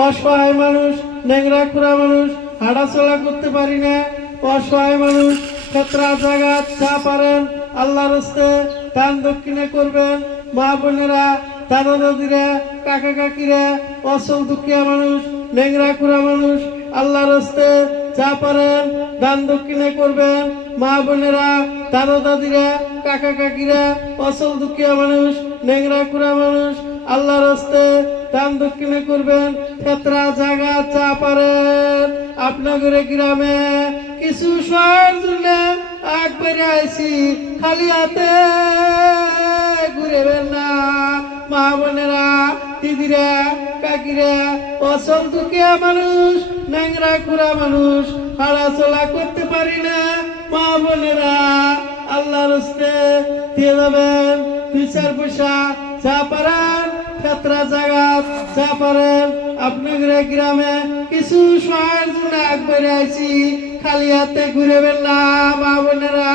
অসহায় মানুষ, ন্যাংরা খুরা মানুষ, হাঁটাচলা করতে পারি না, অসহায় মানুষ ক্ষেত্রা জায়গা যা পারেন আল্লাহর হস্তে দান দক্ষিণে করবেন। মা বোনেরা, দাদা দাদিরা, কাকা কাকিরা, অসল দুঃখিয়া মানুষ, ন্যাংরা খুরা মানুষ আল্লাহর হস্তে যা পারেন দান দক্ষিণে করবেন। মা বোনেরা, দাদা দাদিরা, কাকা কাকিরা, অসল দুঃখিয়া মানুষ, ন্যাংরা খুরা মানুষ আল্লাহর হস্তে দান দক্ষিণে করবেন। ক্ষেত্রা জায়গা যা পারেন। আপনাদের গ্রামে কিছু সহায়ের জন্য একবারে আইছি, খালি হাতে ঘুরেবেন না। মা বোনেরা, দিদিরা, কাকিরা, অসল দুঃখিয়া মানুষ, ন্যাংরা খুরা মানুষ, হাঁটাচলা করতে পারি না, মা বোনেরা আল্লাহর হস্তে দিয়ে যাবেন 2-4 পয়সা যা পারেন। ক্ষেত্রা জায়গা যা পারেন। আপনাদের গ্রামে কিছু সহায়ের জন্য একবারে আইছি, খালি হাতে ঘুরেবেন না মা বোনেরা।